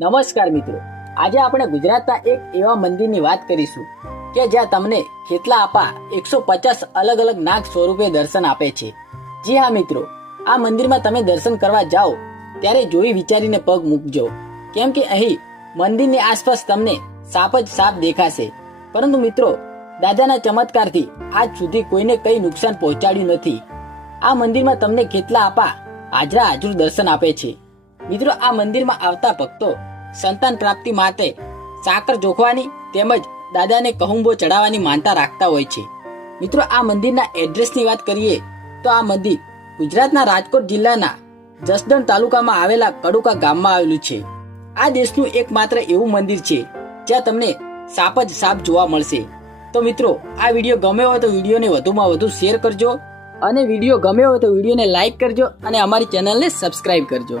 નમસ્કાર મિત્રો, આજે આપણે ગુજરાતના એક એવા મંદિરની વાત કરીશું કે જ્યાં તમને ખેતલા આપા 150 અલગ અલગ નાગ સ્વરૂપે દર્શન આપે છે. જી હા મિત્રો, આ મંદિરમાં તમે દર્શન કરવા જાઓ ત્યારે જોઈ વિચારીને પગ મૂકજો, કેમ કે અહીં મંદિરની આસપાસ તમને સાપ જ સાપ દેખાશે. પરંતુ મિત્રો, દાદાના ચમત્કારથી આજ સુધી કોઈને કઈ નુકસાન પહોંચાડ્યું નથી. આ મંદિરમાં તમને ખેતલા આપા હાજરા હાજર દર્શન આપે છે. મિત્રો, આ મંદિરમાં આવતા ભક્તો સંતાન પ્રાપ્તિ માટે સાકર જોખવાની તેમજ દાદાને કહુંબો ચડાવવાની માનતા રાખતા હોય છે. મિત્રો, આ મંદિરના એડ્રેસની વાત કરીએ તો આ મંદિર ગુજરાતના રાજકોટ જિલ્લાના જસદણ તાલુકામાં આવેલા કડુકા ગામમાં આવેલું છે. આ દેશનું એકમાત્ર એવું મંદિર છે જ્યાં તમને સાપ જ સાપ જોવા મળશે. તો મિત્રો, આ વિડીયો ગમ્યો હોય તો વિડીયોને વધુમાં વધુ શેર કરજો અને વિડીયો ગમ્યો હોય તો વિડીયોને લાઈક કરજો અને અમારી ચેનલને સબસ્ક્રાઇબ કરજો.